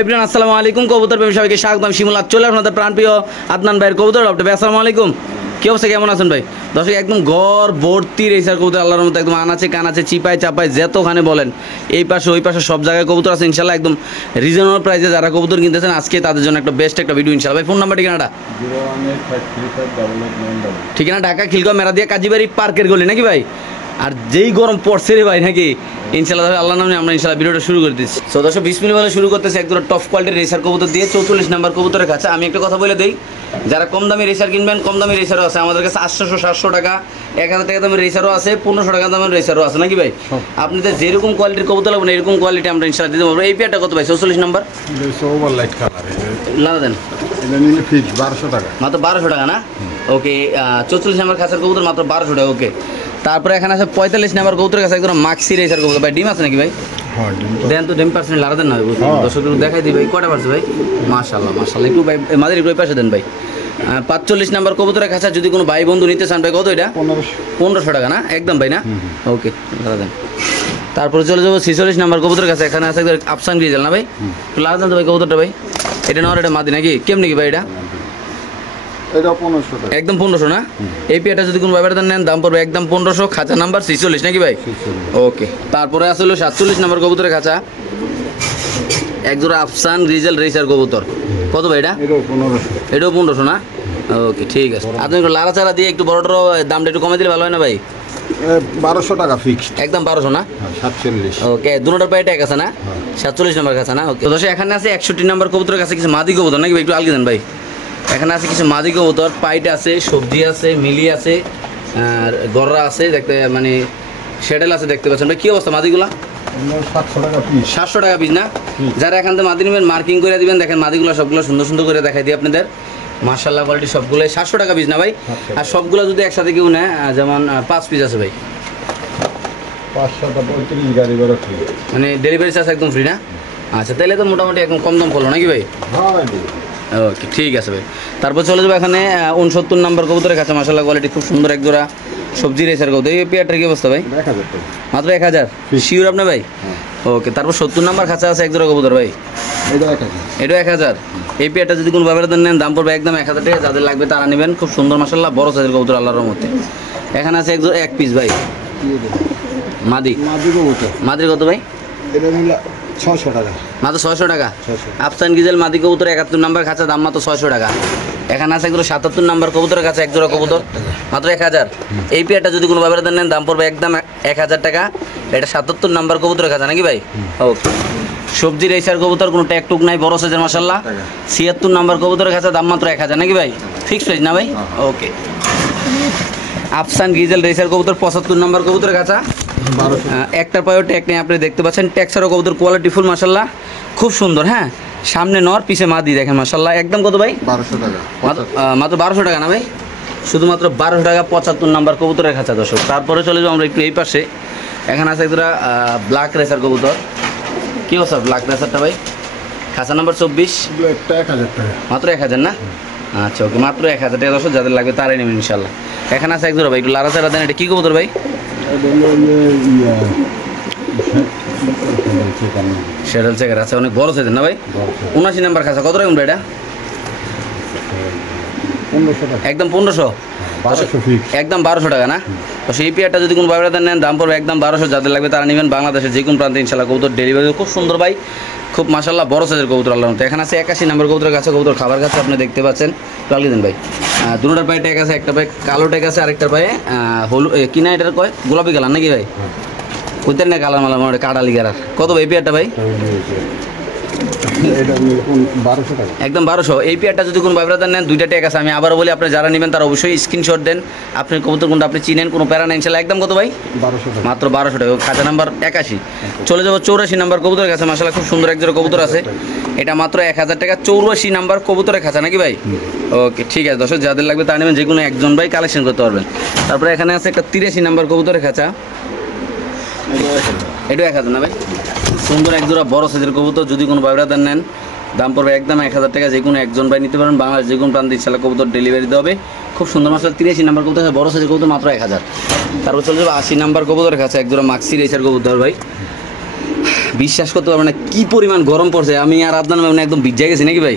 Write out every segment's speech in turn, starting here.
Everyone আসসালামু আলাইকুম। কবুতর প্রেমী সবাইকে স্বাগতম। শিমুল চলে আপনাদের প্রাণপ্রিয় আদনান ভাইয়ের কবুতর ডক্টর ভাই, আসসালামু আলাইকুম। কি অবস্থা, কেমন আছেন ভাই? দর্শক, একদম ঘর ভর্তি রেসার কবুতর আল্লাহর মতো, একদম আনাচে কানাচে চিপায় চাপায় যেতখানে বলেন এই পাশে ওই পাশে সব জায়গায় কবুতর আছে ইনশাল্লাহ। একদম রিজনেবল প্রাইসে যারা কবুতর কিনতেছেন আজকে তাদের জন্য একটা বেস্ট একটা ভিডিও ইনশাল্লাহ। ভাই ফোন নাম্বার ঠিকানাটা? ঠিকানা ঢাকা খিলগাঁও মেরাদিয়া কাজীবাড়ি পার্কের গলি নাকি ভাই? আর যেই গরম পড়ছে রে ভাই নাকি, ইনশাল্লাহ আল্লাহ নামে আমরা ইনশাল্লাহ ভিডিওটা শুরু করে দিচ্ছি। তো দর্শক, বিসমিল্লাহ শুরু করতেছে একদম টপ কোয়ালিটির রেসার কবুতর দিয়ে 44 নাম্বার কবুতরের কাছে। আমি একটা কথা বলে দিই, যারা কম দামি রেসার কিনবেন, কম দামি রেসারও আছে আমাদের কাছে। 800-700 টাকা 1000 টাকা দামের রেসারও আছে, 1500 টাকা দামের রেসারও আছে নাকি ভাই? আপনাদের যেরকম কোয়ালিটির কবুতর লাগবে না এরকম কোয়ালিটি আমরা ইনশাল্লাহ দিতে পারবো। এই পেয়ারটা কত ভাই? 44 নাম্বার লাগা দেন মাত্র 1200 টাকা না? ওকে, 44 নাম্বার খাঁচার কবুতর মাত্র 1200 টাকা। ওকে, তারপরে এখানে আছে 45 নাম্বার কবুতরের কাছে একদম মাক্সি রেসার কবুতর। ভাই ডিম আছে নাকি ভাই? দেন তো, ডিম পার্সেন্ট লাড়া দেন না ভাই, দর্শক দেখাই দিই ভাই কটা পারছে ভাই। মাশাআল্লাহ মাশাআল্লাহ, একটু ভাই মাদের একটু পাশে দেন ভাই। 45 নাম্বার কবুতরের কাছে যদি কোনো ভাই বন্ধু নিতে চান ভাই, কত এটা? 1500 টাকা না একদম ভাই না? ওকে লাড়া দেন। তারপরে চলে যাবো 46 নাম্বার কবুতরের কাছে। এখানে আছে আফসান গ্রিজেল না ভাই? লাড়া দেন তো ভাই কবুতরটা ভাই। এটা নর, এটা মাদি নাকি? কেমনি কি ভাই এটা? একদম 1500 না? এই পেয়ারটা যদি কোনো ব্যাপারে নেন দাম পড়বে একদম 1500। খাঁচা নাম্বার 46 নাকি ভাই? ওকে, তারপরে আসলে 47 নাম্বার কবুতরের খাঁচা, একজোড়া আফসান গ্রিজেল রেসার কবুতর। কত ভাই এটা? এটাও 1500 না? ওকে ঠিক আছে। আপনি একটু লাড়াচাড়া দিয়ে একটু বড়টার দামটা একটু কমে দিলে ভালো হয় না ভাই? 1200 টাকা ফিক্সড, একদম 1200 না? 47। ওকে, দুটোটার পায়ে ট্যাগ আছে না? 47 নাম্বার কাছে না? ওকে, তো এখানে আছে 61 নাম্বার কবুতরের কাছে কিছু মাদি কবুতর নাকি ভাই? একটু আলগে দেন ভাই। এখানে আছে কিছু মাদি কবুতর, পাইট আছে, সবজি আছে, মিলি আছে, আর গররা আছে, দেখতে মানে শেডেল আছে, দেখতে পাচ্ছেন ভাই। কি অবস্থা মাদিগুলা? 700 টাকা পিস না? যারা এখান থেকে মাদি নেবেন মার্কিং করে দিবেন। দেখেন মাদিগুলো সবগুলো সুন্দর সুন্দর করে দেখাই দিই আপনাদের। মাশাআল্লাহ কোয়ালিটি সবগুলো 700 টাকা পিস না ভাই? আর সবগুলো যদি একসাথে কেউ নেয়, যেমন 5 পিস আছে ভাই, 535 গাড়ি ভাড়া ফ্রি, মানে ডেলিভারি চার্জ একদম ফ্রি না? আচ্ছা, তাহলে তো মোটামুটি একদম কম দাম পড়লো নাকি ভাই? ওকে ঠিক আছে ভাই। তারপর চলে যাবো এখানে 69 নাম্বার কবুতরের কাছে। মাশাআল্লাহ কোয়ালিটি খুব সুন্দর, একজোড়া সবজি রেসার কবুতর। এই পেয়ারটার কি অবস্থা ভাই? মাত্র 1000 শিওর আপনি ভাই? ওকে, তারপর 70 নাম্বার খাঁচা আছে একজোড়া কবুতর ভাই, এটা 1000। এই পেয়ারটা যদি কোনো ব্যাপারে নেন দাম পড়বে একদম 1000 টাকা। যাদের লাগবে তারা নেবেন। খুব সুন্দর মাশাআল্লাহ বড় সাইজের কবুতর আল্লাহর রহমতে। এখানে আছে এক পিস ভাই মাদি কবুতর। মাদির কত ভাই? এটা নিলে 600 টাকা, মাত্র 600 টাকা। আফসান গিজেল মাদি কবুতর 71 নাম্বার খাঁচা, দাম মাত্র 600 টাকা। এখানে আছে একজোড়া 77 নাম্বার কবুতরের কাছে একজোড়া কবুতর, মাত্র 1000। এই পেয়ারটা যদি কোনো ব্যাপারে নেন দাম পড়বে একদম 1000 টাকা। এটা 77 নাম্বার কবুতরের কাছে নাকি ভাই? ওকে, সবজি রেসার কবুতর, কোনো ট্যাগ টুক নাই, বড় সাইজের মাশাআল্লাহ। 76 নাম্বার কবুতরের কাছে, দাম মাত্র 1000 নাকি ভাই? ফিক্সড প্রাইস না ভাই? ওকে, আফসান গিজেল রেসার কবুতর 75 নাম্বার কবুতরের কাছে। একটা পায়েও ট্যাগ নেই, আপনি দেখতে পাচ্ছেন। ট্যাক্সারও কবুতর কোয়ালিটি ফুল মাশাআল্লাহ, খুব সুন্দর। হ্যাঁ, সামনে নর পিছে মাদি, দেখেন মাশাআল্লাহ। একদম কত ভাই? 1200 টাকা, মাত্র 1200 টাকা না ভাই? শুধুমাত্র 1200 টাকা 75 নাম্বার কবুতরের খাঁচা দর্শক। তারপরে চলে যাবো আমরা একটু এই পাশে। এখানে আছে একটা ব্ল্যাক রেসার কবুতর। কি অবস্থা ব্ল্যাক রেসারটা ভাই? খাঁচা নাম্বার 24, 1000 টাকা, মাত্র 1000 না? আচ্ছা ওকে, মাত্র 1000 টাকা দর্শক। যাদের লাগবে তারাই নেবেন ইনশাল্লাহ। এখানে আছে একজোড়া ভাই, একটু লাড়াচাড়া দেন। এটা কি কবুতর ভাই? শেডাল চেকার আছে, অনেক বড় সাইজের না ভাই? 79 নাম্বার খাঁচা। কত রাখুন ভাই এটা? 1500 টাকা, একদম 1500, একদম 1200 টাকা না? তো সেই পেয়ারটা যদি কোনো ব্যবহার নেন দাম পড়বে একদম 1200। যাদের লাগবে তারা নেবেন। বাংলাদেশের যে কোনো প্রান্তে ইনশাল্লাহ কবুতর ডেলিভারি খুব সুন্দর ভাই, খুব মাশাআল্লাহ বড় সাইজের কবুতর আল্লাহর মতো। এখানে আছে 81 নাম্বার কবুতরের কাছে, কবুতর খাবার কাছে আপনি দেখতে পাচ্ছেন। লালিয়ে দেন ভাই। দুটোটার পায়ে ট্যাগ আছে, একটা পায়ে কালো ট্যাগ আছে, আরেকটার পায়ে কিনা এটার কয় গোলাপি কালার নাকি ভাই? বুঝতেন না, কালার মালার মানে কাটালি কালার। কত ভাই পেয়ারটা ভাই? একদম 1200। এই পেয়ারটা যদি কোনো ব্যবহার নেন, দুইটা ট্যাগ আছে। আমি আবারও বলি, আপনি যারা নেবেন তারা অবশ্যই স্ক্রিনশট দেন। আপনি কবুতর কোনটা আপনি চিনেন, কোনো প্যারা নেই ইনশাল্লাহ। একদম কত ভাই? 1200 টাকা, মাত্র 1200 টাকা। খাঁচা নাম্বার 81। চলে যাবো 84 নাম্বার কবুতরের কাছে। মাশাআল্লাহ খুব সুন্দর একজোড়া কবুতর আছে, এটা মাত্র 1000 টাকা। 84 নাম্বার কবুতরের খাঁচা নাকি ভাই? ওকে ঠিক আছে দর্শক, যাদের লাগবে তারা নেবেন। যে কোনো একজন ভাই কালেকশন করতে পারবেন। তারপরে এখানে আছে একটা 83 নাম্বার কবুতরের খাঁচা, এটা 1000 না ভাই? সুন্দর একজোড়া বড় সাইজের কবুতর। যদি কোনো ব্যবহার নেন দাম পড়বে একদম 1000 টাকা। যে কোনো একজন ভাই নিতে পারেন। বাংলাদেশ যে কোনো প্রান্তে ইনশাল্লাহ কবুতর ডেলিভারি দেওয়া হবে। খুব সুন্দর মাশাআল্লাহ। 83 নাম্বার কবুতর, বড় সাইজের কবুতর, মাত্র 1000। তারপর চলে যাবে 80 নাম্বার কবুতরের কাছে, একজোড়া মাক্সি রেসার কবুতর ভাই, বিশ্বাস করতে পারবেন না কি পরিমাণ গরম পড়ছে, আমি আর আপনার মানে একদম ভিজে গেছি নাকি ভাই।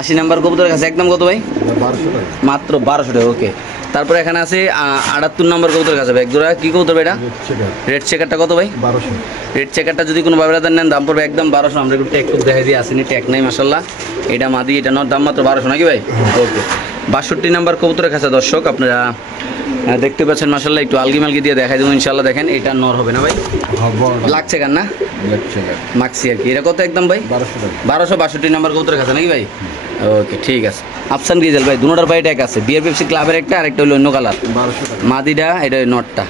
80 নাম্বার কবুতরের কাছে একদম কত ভাই? 1200 টাকা। মাত্র 1200 টাকা। ওকে, তারপরে এখানে আছে 78 নাম্বার কবুতরের কাছে ভাই, এক জোড়া কি কবুতর ভাই এটা? রেড চেকারটা কত ভাই? 1200। রেড চেকারটা যদি কোনো বাবেরাদার নেন দাম পড়বে একদম 1200। আমরা একটু ট্যাগ দেখাই দিয়ে আসেনি, ট্যাগ নাই মাসাল্লাহ। এটা মাদি, এটা নর, দাম মাত্র 1200 নাকি ভাই? ওকে, 62 নাম্বার কবুতরের কাছে দর্শক আপনারা দেখতে পাচ্ছেন মাসাল্লাহ, একটু আলগি মালগি দিয়ে দেখাই দেবো ইনশাল্লাহ। দেখেন এটা নর হবে না ভাই? লাগছে কান না মাক্সি আর কি। এটা কত একদম ভাই? 1200। 62 নাম্বার কবুতরের কাছে নাকি ভাই? ওকে ঠিক আছে। আফসান গ্রিজেল ভাই, দুটোটার ভাই ট্যাগ আছে, বিআর পেপসি ক্লাবের একটা, আরেকটা হলো অন্য কালার। 1200 টাকা। মাদিটা, এটা নটটা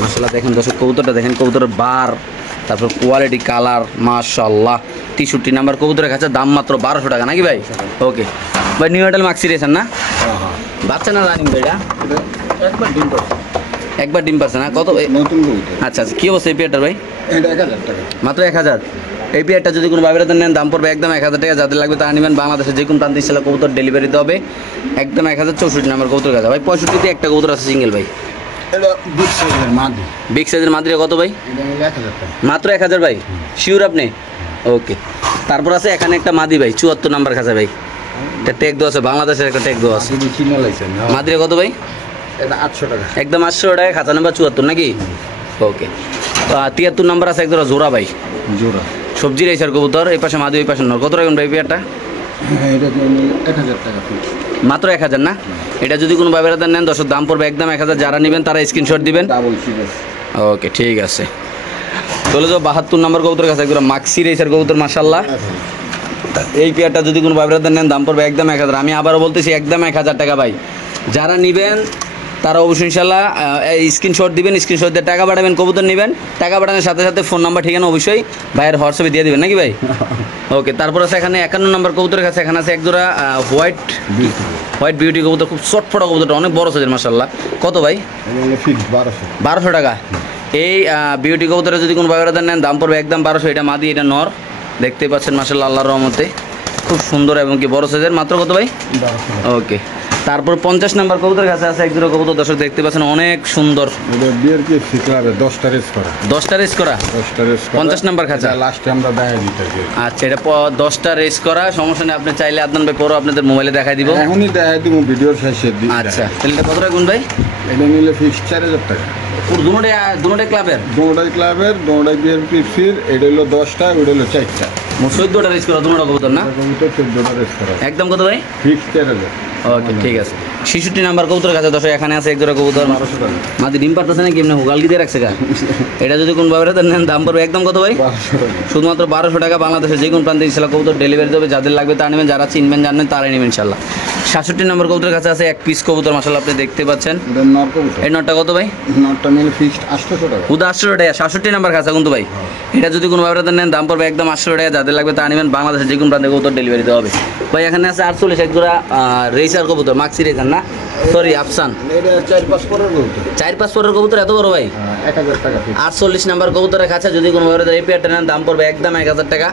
মাসাল্লাহ। দেখেন দর্শক কবুতরটা দেখেন, কবুতরের বার, তারপর কোয়ালিটি, কালার মাশাআল্লাহ। 63 নাম্বার কবুতরের কাছে, দাম মাত্র 1200 টাকা নাকি ভাই? ওকে ভাই, নিউ মডেল মাক্সি রেছেন না? বাচ্চা না রানিং ভাই? এটা একবার ডিম পাচ্ছে না? কত? নতুন কবুতর। আচ্ছা আচ্ছা, কী অবস্থা এই পেয়ারটার ভাই? এটা 1000 টাকা। মাত্র 1000। এই পেয়ারটা যদি কোনো বাবেরাদার নেন দাম পড়বে একদম 1000 টাকা। যাদের লাগবে তারা নেবেন, বাংলাদেশের যে কোনো প্রান্তে ইনশাআল্লাহ কবুতর ডেলিভারি দিতে হবে একদম 1000। 64 নাম্বার কবুতর কাছে ভাই, 65তে একটা কবুতর আছে সিঙ্গেল ভাই, এটা বিগ সাইজের মাদি। বিগ সাইজের মাদিরা কত ভাই? এটা হলো 1000 টাকা। মাত্র 1000 ভাই, শিওর আপনি? ওকে, তারপর আছে এখানে একটা মাদি ভাই, 74 নাম্বার খাঁচা ভাই, এটা ট্যাগ দেওয়া আছে, বাংলাদেশের একটা ট্যাগ দেওয়া আছে। আপনি কিনে লাইছেন না? মাদিরা কত ভাই? এটা 800 টাকা। একদম 800 টাকা, খাঁচা নাম্বার 74 নাকি? ওকে, তো 73 নাম্বার আছে একদম জোড়া ভাই, জোড়া সবজি রাইসার কবুতর, এই পাশে মাদি ওই পাশে নর। কত রাখবেন ভাই পেয়ারটা? এটা 1000 টাকা পিস। মাত্র 1000 না? এটা যদি কোনো বাবেরাদার নেন দর্শক দাম পড়বে একদম 1000। যারা নেবেন তারা স্ক্রিনশট দিবেন। Double series. ওকে ঠিক আছে, চলে যাও 72 নাম্বার কবুতরের কাছে, একদম মাক্সি রেসার কবুতর মাশাআল্লাহ। এই পেয়ারটা যদি কোনো বাবেরাদার নেন দাম পড়বে একদম 1000। আমি আবারও বলতেছি একদম 1000 টাকা ভাই। যারা নেবেন তারা অবশ্যই ইনশাল্লাহ স্ক্রিনশট দিবেন, স্ক্রিনশট দিয়ে টাকা পাঠাবেন, কবুতর নেবেন, টাকা পাঠানোর সাথে সাথে ফোন নাম্বার ঠিকানা অবশ্যই ভাইয়ের হোয়াটসঅ্যাপে দিয়ে দিবেন নাকি ভাই? ওকে, তারপর আছে এখানে 51 নাম্বার কবুতরের কাছে, এখানে আছে একজোড়া হোয়াইট বিউটি কবুতর, খুব চটফটা কবুতরটা, অনেক বড় সাইজের মাশাআল্লাহ। কত ভাই? এটা হলো ফিক্স 1200। 1200 টাকা। এই বিউটি কবুতরে যদি কোনো বাবেরাদার নেন দাম পড়বে একদম 1200। এটা মাদি, এটা নর, দেখতেই পাচ্ছেন মাশাআল্লাহ আল্লাহর রহমতে খুব সুন্দর এবং কি বড় সাইজের। মাত্র কত ভাই? 1200। ওকে, তারপর 50 নাম্বার কবুতরের কাছে আছে একজোড়া কবুতর, দর্শক দেখতে পাচ্ছেন অনেক সুন্দর, এটা বিয়ার কি ফিক্লারে 10টা রেস করা। 10টা রেস করা, 10টা রেস করা। 50 নাম্বার খাঁচা। লাস্টে আমরা দেখাই দিতেছি। আচ্ছা, এটা 10টা রেস করা, সমস্যা নেই, আপনি চাইলে আদনান ভাই পরও আপনাদের মোবাইলে দেখাই দিব। এখনই দেখাই দিব ভিডিওর শেষে দিই। আচ্ছা, তাহলে এটা কত রাখুন ভাই? এটা নিলে ফিক্স 4000 টাকা। দুটোটাই ক্লাবের, দোনোটাই ক্লাবের, দোনোটাই বিয়ার পিপসির। এটা হলো 10টা, ওটা হলো 4টা। 14টা রেস করা দুটো কবুতর না? কবুতর 14টা রেস করা। একদম কত ভাই? ফিক্স 4000। ওকে ঠিক আছে। 66 নাম্বার কবুতরের কাছে দর্শক এখানে আছে একজোড়া কবুতর, 1200 টাকা। মাদি ডিম পারতেছে না, কেমনে হুগালগি দিয়ে রাখছে গা। এটা যদি কোন বাবেরাদার নেন দাম পড়বে একদম কত ভাই? 1200 টাকা। শুধুমাত্র 1200 টাকা। বাংলাদেশের যে কোনো প্রান্তে ইনশাল্লাহ কবুতর ডেলিভারি দেবে, যাদের লাগবে তারা নেবেন, যারা চিনবেন জানবেন তারাই নেবেন ইনশাল্লাহ। 67 নম্বর কবুতরের কাছে আছে এক পিস কবুতর মাশাআল্লাহ, আপনি দেখতে পাচ্ছেন। এটা নর কবুতর। এই নটটা কত ভাই? নরটা নিলে ফিক্স 800 টাকা। খুদ 800 টাকা। 67 নাম্বার কাছে কিন্তু ভাই, এটা যদি কোনো বাবেরাদার নেন দাম পড়বে একদম 800 টাকা। যাদের লাগবে তারা নেবেন, বাংলাদেশের যে কোনো প্রান্তে কবুতর ডেলিভারি দেওয়া হবে ভাই। এখানে আছে 48 একজোড়া রেসার কবুতর, মাক্সি রেসার না, সরি আফসান। এটা 4-5 পরের কবুতর। 4-5 পরের কবুতর এত বড় ভাই? 1000 টাকা ফিক্স। 48 নাম্বার কবুতরের কাছে যদি কোনো বাবেরাদার এই পেয়ারটা নেন দাম পড়বে একদম 1000 টাকা।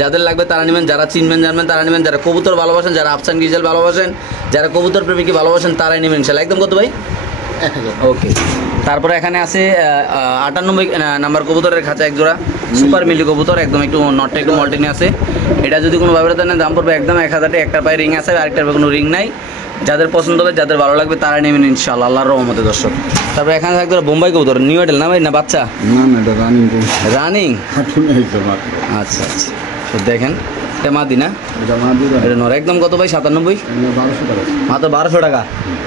যাদের লাগবে তারা নেবেন, যারা চিনবেন জানবেন তারা নেবেন, যারা কবুতর ভালোবাসেন, যারা আফসান গিজেল ভালোবাসেন, যারা কবুতর প্রেমিকে ভালোবাসেন তারাই নেবেন ইনশাআল্লাহ। একদম কত ভাই? 1000। ওকে, তারপরে এখানে আছে 98 নাম্বার কবুতরের খাঁচা একজোড়া সুপার মিলি কবুতর, একদম একটু নটটা একটু মল্টিনি আছে। এটা যদি কোনো বাবেরাদার নেন দাম পড়বে একদম 1000 টাকা। একটার পায়ে রিং আছে, আরেকটার পায়ে কোনো রিং নাই। যাদের পছন্দ হবে, যাদের ভালো লাগবে তারা নেবেন ইনশাআল্লাহ আল্লাহর রহমতে দর্শক। তারপরে এখানে থাকবে বোম্বাই কবুতর, নিউ মডেল না ভাই, না বাচ্চা? না না, এটা রানিং কবুতর। রানিং? হাঁটুনে হইছে মাত্র। আচ্ছা আচ্ছা, তো দেখেন এটা মাদি না, এটা মাদুরা। এটা নর। একদম কত ভাই? 97। এটা 1200 টাকা। মাত্র 1200 টাকা।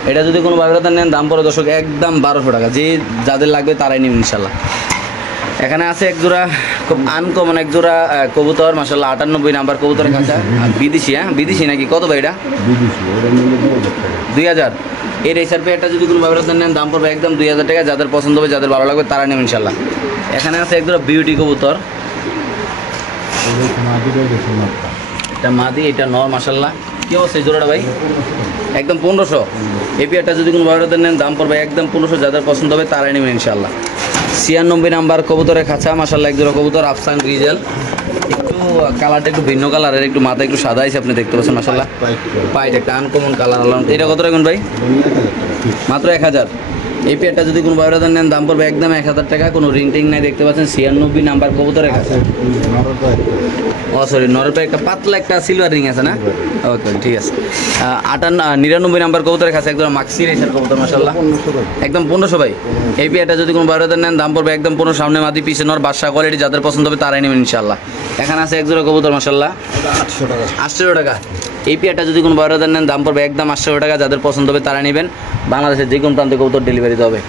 এটা যদি কোনো বাবেরাদার নেন দাম পড়ে দর্শক একদম 1200 টাকা। যে যাদের লাগবে তারাই নেবেন ইনশাল্লাহ। এখানে আছে একজোড়া খুব আনকমন একজোড়া কবুতর মাশাআল্লাহ, 98 নাম্বার কবুতরের কাছে। বিদেশি? হ্যাঁ বিদেশি নাকি? কত ভাই এটা? বিদেশি। এটা নিলে 2000 টাকা। 2000। এই রেসার পেয়ারটা যদি কোনো বাবেরাদার নেন দাম পড়বে একদম 2000 টাকা। যাদের পছন্দ হবে, যাদের ভালো লাগবে তারা নেবেন ইনশাল্লাহ। এখানে আছে একজোড়া বিউটি কবুতর, এটা মাদুরা দেখুন মাত্র। এটা মাদি, এটা নর মাশাআল্লাহ। কি অবস্থা এই জোড়াটা ভাই? একদম 1500। এই পেয়ারটা যদি কোনো বাবেরাদার নেন দাম পড়বে একদম 1500। যাদের পছন্দ হবে তারাই নেবেন ইনশাল্লাহ। 96 নাম্বার কবুতরের খাঁচা মাশাআল্লাহ, একজোড়া কবুতর আফসান গ্রিজেল, একটু কালারটা একটু ভিন্ন কালারের, একটু মাথা একটু সাদা আছে, আপনি দেখতে পাচ্ছেন মাশাআল্লাহ। পাইট একটা আনকমন কালার। এটা কত রাখবেন ভাই? এটা নিলে 1000 টাকা ফিক্স। মাত্র 1000। এই পেয়ারটা যদি কোনো বাইরে নেন দাম পড়বে একদম 1000 টাকা, কোনো রিং টিং নাই, দেখতে পাচ্ছেন 96 নাম্বার কবুতরের কাছে। ও সরি, নরের পায়ে একটা পাতলা একটা সিলভার রিং আছে না? ওকে ঠিক আছে। 99 নাম্বার কবুতরের কাছে একদম মাক্সি রেসার কবুতর মাশাআল্লাহ, একদম 1500 ভাই। এই পেয়ারটা যদি কোনো বাইরে নেন দাম পড়বে একদম 15, সামনে মাদি পিছে নর, বাদশা কোয়ালিটি, যাদের পছন্দ হবে তারাই নেবেন ইনশাআল্লাহ। এখানে আছে এক জোড়া কবুতর মাশাআল্লাহ 800 টাকা। এই পেয়ারটা যদি কোনো বাইরে নেন দাম পড়বে একদম 800 টাকা, যাদের পছন্দ হবে তারা নেবেন, বাংলাদেশের যে কোনো প্রান্তে কবুতর ডেলিভারি দিতে হবে।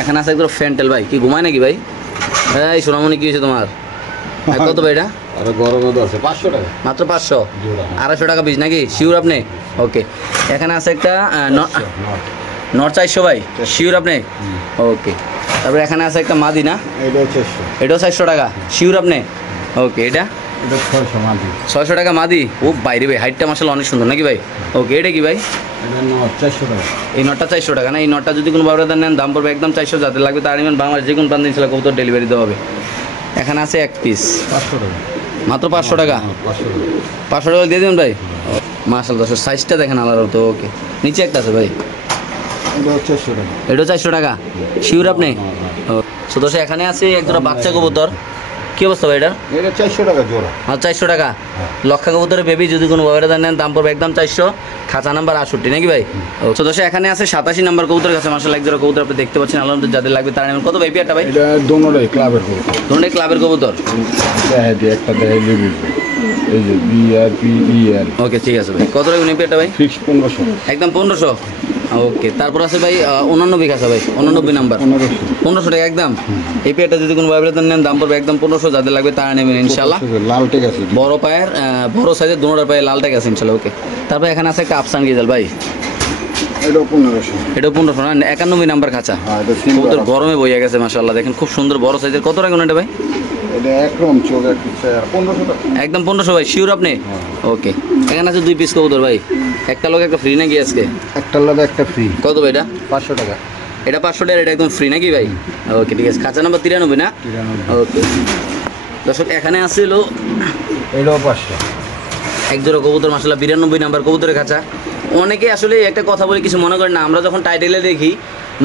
এখানে আছে একদম ফ্যান্টেল ভাই, কি ঘুমায় নাকি ভাই? এই সোনামণি কি হয়েছে তোমার? কত ভাই এটা? মাত্র 500, 250 টাকা পিস নাকি? শিওর আপনি? ওকে। এখানে আছে একটা নর 400 ভাই, শিওর আপনি? ওকে। তারপরে এখানে আছে একটা মাদি না, এটাও 400 টাকা, শিওর আপনি? ওকে। এটা 600 টাকা মাদি। ও বাইরে ভাই, হাইটটা মাশাআল্লাহ অনেক সুন্দর নাকি ভাই? ওকে। এটা কি ভাই? এই নটটা 400 টাকা না? এই নটটা যদি কোনো বাবুরাদার নেন দাম পড়বে একদম 400, যাদের লাগবে তার নেবেন, বাংলাদেশ যে কোনো প্রান্তে ইনশাআল্লাহ কবুতর ডেলিভারি দেওয়া হবে। এখানে আছে এক পিস, মাত্র 500 টাকা। 500 টাকা দিয়ে দেবেন ভাই? মাশাআল্লাহ, সাইজটা দেখেন আলাদা তো। ওকে। নিচে একটা আছে ভাই, এটাও 400 টাকা, শিওর আপনি? তো দর্শক এখানে আছে একজোড়া বাচ্চা কবুতর, কি অবস্থা ভাই এটা? 400 টাকা জোড়া। 400 টাকা। লক্ষা কবুতরের বেবি যদি কোনো বাবারা নেন দাম পড়বে একদম 400, খাঁচা নাম্বার 68 নাকি ভাই? তো দর্শক এখানে আছে 87 নাম্বার কবুতরের কাছে মাশাআল্লাহ একজোড়া কবুতর আপনি দেখতে পাচ্ছেন, আলহামদুলিল্লাহ, যাদের লাগবে তারা নেবেন। কত ভাই পেয়ারটা ভাই? এটা দোনোটাই ক্লাবের কবুতর। দুটোই ক্লাবের কবুতর। একটা দেখে লিবি, এই যে BRPEL। ওকে ঠিক আছে ভাই। কত টাকা নেবেন পেয়ারটা ভাই? ফিক্স 1500, একদম 1500। ওকে। তারপর আছে ভাই 89 আছে ভাই, 89 নাম্বার, 1500 টাকা একদম। এই পেয়ারটা যদি কোনো ভাইব্রেশন নেন দাম পড়বে একদম 1500, যাদের লাগবে তারা নেবেন ইনশাআল্লাহ। লাল টেক আছে, বড় পায়ের, বড় সাইজের, দুটোর পায়ে লাল ট্যাগ আছে ইনশাআল্লাহ। ওকে। তারপর এখানে আছে একটা আফসান গিজাল ভাই, এটাও 1500। এটাও 1500 না? 91 নাম্বার খাঁচা। কবুতর গরমে বইয়া গেছে মাশাআল্লাহ, দেখেন খুব সুন্দর বড় সাইজের। কত টাকা এটা ভাই? এটা একরকম চোখ, 1500 টাকা, একদম 1500 ভাই, শিওর আপনি? ওকে। এখানে আছে 2 পিস কবুতর ভাই, একটা লোক একটা ফ্রি নাকি আজকে? একটা লাগে একটা ফ্রি। কত ভাই এটা? 500 টাকা। এটা 500 টাকা, এটা একদম ফ্রি নাকি ভাই? ওকে ঠিক আছে। খাঁচা নাম্বার 93 না? ওকে। দর্শক এখানে আছিল এটাও 500। এক জোড়া কবুতর মাশাআল্লাহ 92 নাম্বার কবুতরের খাঁচা। অনেকে আসলে একটা কথা বলে কিছু মনে করেন না, আমরা যখন টাইটেলে দেখি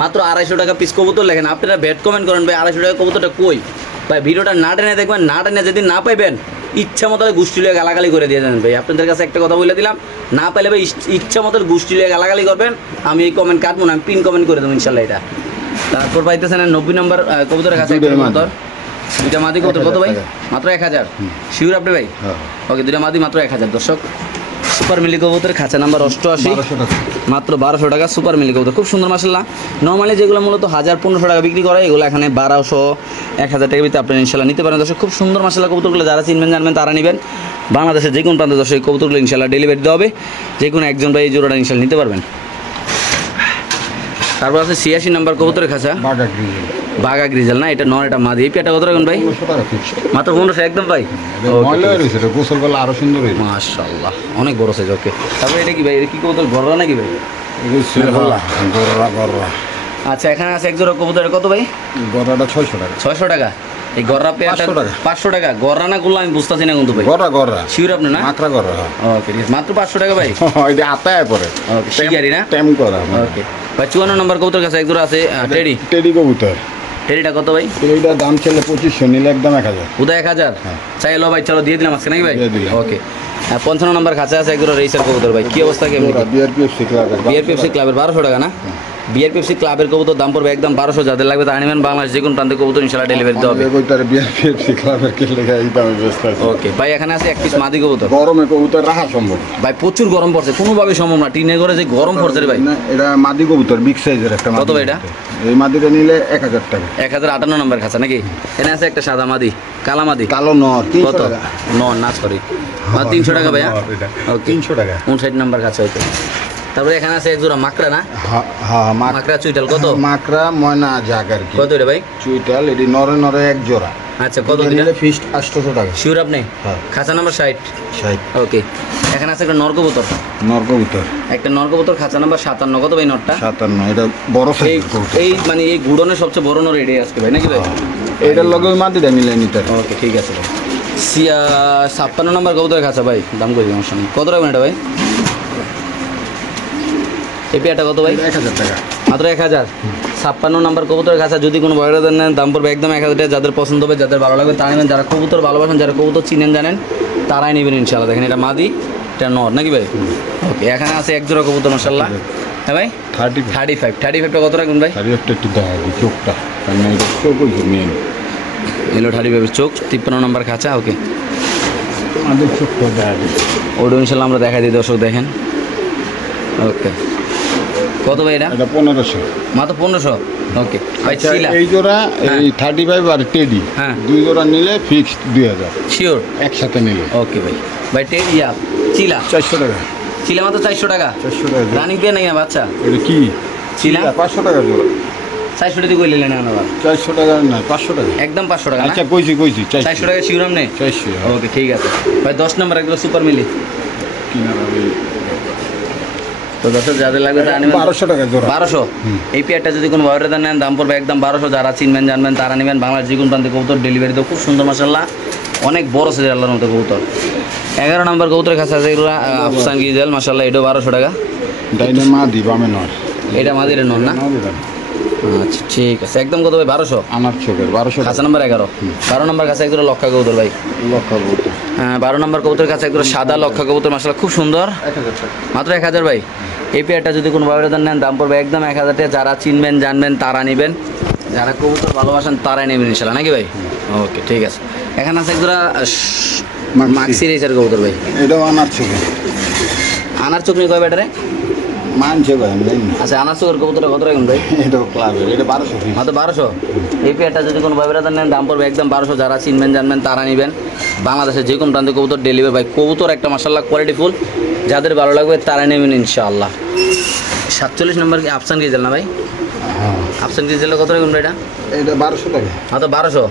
মাত্র 250 টাকা পিস কবুতর লেখেন, আপনারা ব্যাট কমেন্ট করেন ভাই 250 টাকা কবুতরটা কই ভাই? ভিডিওটা না টেনে দেখবেন, না টেনে যেদিন না পাইবেন ইচ্ছা মতো গোষ্ঠী লিয়ে গালাগালি করে দিয়ে যাবেন ভাই। আপনাদের কাছে একটা কথা বলে দিলাম, না পাইলে ভাই ইচ্ছা মতো গোষ্ঠী লিয়ে গালাগালি করবেন, আমি এই কমেন্ট কাটবো না, আমি পিন কমেন্ট করে দেবো ইনশাল্লাহ এটা। তারপর পাইতেছেন 90 নাম্বার কবুতরের কাছে একটা কবুতর, দুইটা মাদি কবুতর। কত ভাই? মাত্র 1000, শিওর আপনি ভাই? ওকে। দুইটা মাদি মাত্র 1000 দর্শক। সুপার মিলি কবুতর খাঁচা নাম্বার 88, মাত্র 1200 টাকা। সুপার মিলি কবুতর খুব সুন্দর মাশাআল্লাহ। নর্মালি যেগুলো মূলত 1000-1500 টাকা বিক্রি করে, এগুলো এখানে 1200-1000 টাকা ভিতরে আপনি ইনশাল্লাহ নিতে পারেন দর্শক। খুব সুন্দর মাশাআল্লাহ কবুতরগুলো, যারা চিনবেন জানবেন তারা নেবেন, বাংলাদেশের যে কোনো প্রান্তে দর্শক এই কবুতরগুলো ইনশাল্লাহ ডেলিভারি দেওয়া হবে, যে কোনো একজন ভাই এই জোড়াটা ইনশাল্লাহ নিতে পারবেন। তারপর আছে 86 নাম্বার কবুতরের খাঁচা, বাগা গ্রিজেল না? এটা নর, এটা মাদি। এই পেয়ারটা কত রাখবেন ভাই? মাত্র 1500 একদম ভাই। মাশাআল্লাহ অনেক বড় সাইজ। ওকে। তারপর এটা কি ভাই? এটা কি কবুতর? গররা নাকি ভাই? আচ্ছা। এখানে আছে এক জোড়া কবুতর, কত ভাই? গররাটা 600 টাকা। 600 টাকা। এই গররা পেয়ারটা 500 টাকা। গররা না গুলো আমি বুঝতেছি না কিন্তু ভাই। গররা শিওর আপনি না? মাকড়া গররা। ওকে ঠিক আছে। মাত্র 500 টাকা ভাই। এটা আতায় পড়ে। ওকে। শিকারি না? টেম করা। ওকে ভাই। 54 নম্বর কবুতর কাছে এক জোড়া আছে টেডি কবুতর। টেডিটা কত ভাই? টেডিটার দাম ছিল 2500, নিলে একদম 1000। উদয় 1000 চাইলো ভাই, চলো দিয়ে দিলাম আজকে নাকি ভাই? ওকে। 55 নম্বর খাঁচা আছে একজোড়া রেসার কবুতর ভাই, কি অবস্থা? কেমন? বিআরপিএফসি ক্লাবের 1200 টাকা না? বিআরপিএফসি ক্লাবের কবুতর দাম পড়বে একদম 1200, যাদের লাগবে তারা নেবেন, বাংলাদেশ যে কোনো প্রান্তে কবুতর ইনশাআল্লাহ ডেলিভারি দেওয়া হবে। ওকে ভাই। এখানে আছে এক পিস মাদি কবুতর। গরমে কবুতর রাখা সম্ভব ভাই, প্রচুর গরম পড়ছে, কোনোভাবে সম্ভব না। টিনের ঘরে যে গরম পড়ছে রে ভাই। এটা মাদি কবুতর, বিগ সাইজের একটা। কত ভাই এটা? এই মাদিটা নিলে 1000 টাকা। 1058 নম্বর খাঁচা নাকি? এখানে আছে একটা সাদা মাদি, কালা মাদি। কালো নর। কত? নর না, সরি, 300 টাকা ভাইয়া। ওকে। 300 টাকা। 59 নম্বর খাঁচা। ওকে। তারপরে এখানে আছে এক জোড়া মাকড়া না? হ্যাঁ। মাকড়া চুইটাল কত? মাকড়া ময়না জাগ আর কি। কত এটা ভাই? চুইটাল এটি নরে নরে এক জোড়া। আচ্ছা। কত নিলে ফিক্সড 800 টাকা। শিওর আপনি? হ্যাঁ। খাঁচা নাম্বার 60। ওকে। এখানে আছে একটা নর কবুতর। একটা নর কবুতর খাঁচা নাম্বার 57। কত ভাই নরটা? 57। এটা বড় সাইজ। এই মানে এই গুড়নের সবচেয়ে বড় নর এটাই আজকে ভাই নাকি ভাই? এটার লগে ওই মাদিটা মিলে নিতে। ওকে ঠিক আছে ভাই। 56 নম্বর কবুতরের খাঁচা ভাই, দাম করে দিই সমস্যা নেই। কত রাখবেন এটা ভাই? এই পেয়ারটা কত ভাই? 1000 টাকা। মাত্র 1000। 56 নাম্বার কবুতরের কাছে যদি কোনো বয়রাদার নেন দাম পড়বে একদম 1000 টাকা। যাদের পছন্দ হবে, যাদের ভালো লাগবে তারা নেবেন। যারা কবুতর ভালোবাসেন, যারা কবুতর চিনেন জানেন, তারাই নেবেন ইনশাআল্লাহ। দেখেন এটা মাদি, এটা নর নাকি ভাই? ওকে, এখানে আছে এক জোড়া কবুতর মাশাআল্লাহ। হ্যাঁ ভাই, 35টা কত রাখবেন ভাই? 35 একটু দেখা দিই চোখটা, কারণ এটা চোখ হয়েছে মেন। এলো 35 চোখ, 53 নাম্বার খাঁচা। ওকে, আমাদের চোখটা দেখা দিই। ওটা ইনশাআল্লাহ আমরা দেখাই দিই দর্শক, দেখেন। ওকে, কত ভাই এটা? এটা 1500। মাত্র 1500। ওকে ভাই, আচ্ছা, চিলা এই জোড়া হ্যাঁ। এই 35 আর টেডি হ্যাঁ। 2 জোড়া নিলে ফিক্সড 2000 শিওর? একসাথে নিলে। ওকে ভাই, ভাই ইয়া চিলা 400 টাকা। চিলা মাত্র 400 টাকা। 400 টাকা জোড়া। রানিং পেয়ে নাই না বাচ্চা? এটা কি চিলা 500 টাকা জোড়া। 400 টাকা কইলে না আবার 400 টাকা না 500 টাকা। একদম 500 টাকা না? আচ্ছা কইছি 400 টাকা শিওর আমনে? 400। ওকে ঠিক আছে ভাই। 10 নম্বর একদম সুপার মিলি। কিনারা তো দর্শক যাদের লাগবে তারা নেবেন। 1200 টাকা জোড়া। 1200। এই পেয়ারটা যদি কোনো বয়রাদার নেন দাম পড়বে একদম 1200। যারা চিনবেন জানবেন তারা নেবেন। বাংলার যে কোনো প্রান্তে কবুতর ডেলিভারি তো খুব সুন্দর মাশাআল্লাহ, অনেক বড় সাইজের আল্লাহর মতো কবুতর। 11 নম্বর কবুতরের কাছে আছে এগুলো আফসান গিজেল মাশাআল্লাহ, এটাও 1200 টাকা। ডাইনে মা দি বামে নর। এটা আমাদের নন না? আচ্ছা ঠিক আছে, একদম কত ভাই? 1200। আমার চোখের 1200 খাঁচা নাম্বার 11। 12 নম্বর কাছে একদম লক্ষা কবুতর ভাই। লক্ষ বলতে 12 নম্বর কবুতরের কাছে একদম সাদা লক্ষা কবুতর মাশাআল্লাহ, খুব সুন্দর। 1000 টাকা। মাত্র 1000 ভাই। এই পেয়ারটা যদি কোনো বয়রাদার নেন দাম পড়বে একদম 1000 টাকা। যারা চিনবেন জানবেন তারা নেবেন, যারা কবুতর ভালোবাসেন তারাই নেবেন ইনশাআল্লাহ নাকি ভাই? ওকে ঠিক আছে। এখানে আছে একজোড়া মাক্সি রেসার কবুতর ভাই। এটাও আনার চোখে। আনার চোখ নিয়ে কয় ব্যাটারে? মানছে ভাই আমি জানি না। আচ্ছা, আনার চোখের কবুতরটা কত রাখুন ভাই? এটাও ক্লাবের, এটা 1200 পিস। মাত্র 1200। এই পেয়ারটা যদি কোনো বয়রাদার নেন দাম পড়বে একদম 1200। যারা চিনবেন জানবেন তারা নেবেন। বাংলাদেশের যে কোনো প্রান্তে কবুতর ডেলিভারি ভাই। কবুতর একটা মাশাআল্লাহ কোয়ালিটি ফুল, যাদের ভালো লাগবে তারা নেবেন ইনশাআল্লাহ। 47 নম্বর কি আফসান গিজেল না ভাই? হ্যাঁ, আফসান গিজেলের কত রাখুন ভাই এটা? এটা 1200 টাকা। মাত্র 1200।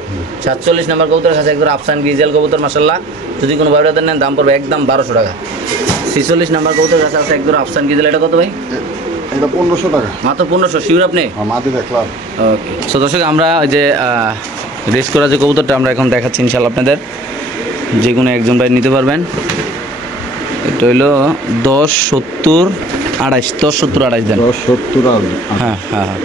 47 নম্বর কবুতরের কাছে একদম আফসান গিজেল কবুতর মাশাআল্লাহ, যদি কোনো বয়রাদার নেন দাম পড়বে একদম 1200 টাকা। 46 নম্বর কবুতরের কাছে আছে একদম আফসান গিজেল, এটা কত ভাই? এটা 1500 টাকা। মাত্র 1500। শিওর আপনি? মাদি দেখলাম। ওকে, সো দর্শক আমরা ওই যে রেস করা যে কবুতরটা আমরা এখন দেখাচ্ছি ইনশাআল্লাহ আপনাদের, যে কোনো একজন ভাই নিতে পারবেন। এটা হইলো 10 70 28। 10 70 28 দেন। 1070 আর হ্যাঁ হ্যাঁ হ্যাঁ,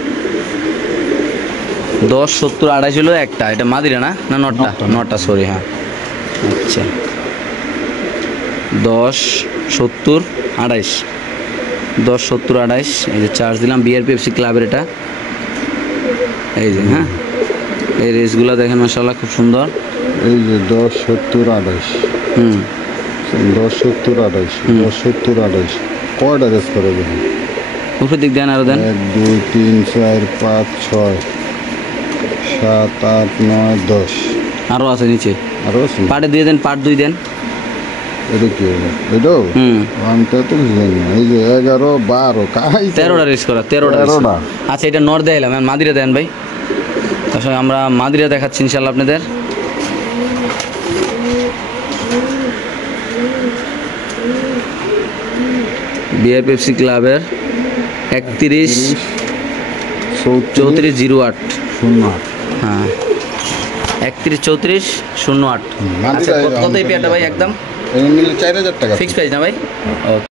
10 70 28 হলো একটা। এটা মাদিরা না? না নটটা? নটটা সরি। হ্যাঁ আচ্ছা, 10 70 28। 10 70 28। এই যে চার্জ দিলাম বিআরপিএফসি ক্লাবের এটা। এই যে হ্যাঁ, এই রেসগুলো দেখেন মাশাআল্লাহ খুব সুন্দর। এই যে 1070 28। হুম, 1070 28 1070 28 কয়টা রেস করে দেখুন? উপরের দিক দেন আরো দেন। 1 2 3 4 5 6 7 8 9 10। আরও আছে নিচে, আরো আছে? পার্টে দিয়ে দেন, পার্ট 2 দেন। এটা কি হলো? এটাও হুম, আমি তো এত কিছু জানি না। এই যে 11 12 কাই 13টা রেস করা, 13টা রেস। 13টা। আচ্ছা, এটা নর দেখালাম, মাদিরা দেন ভাই। আসলে আমরা মাদিরা দেখাচ্ছি ইনশাআল্লাহ আপনাদের। বিআরপিএফসি ক্লাবের 31 34 08। 08। হ্যাঁ, 31 34 08। আচ্ছা, কত এই পেয়ারটা ভাই? একদম এটা নিলে 4000 টাকা। ফিক্স প্রাইস না ভাই? ওকে।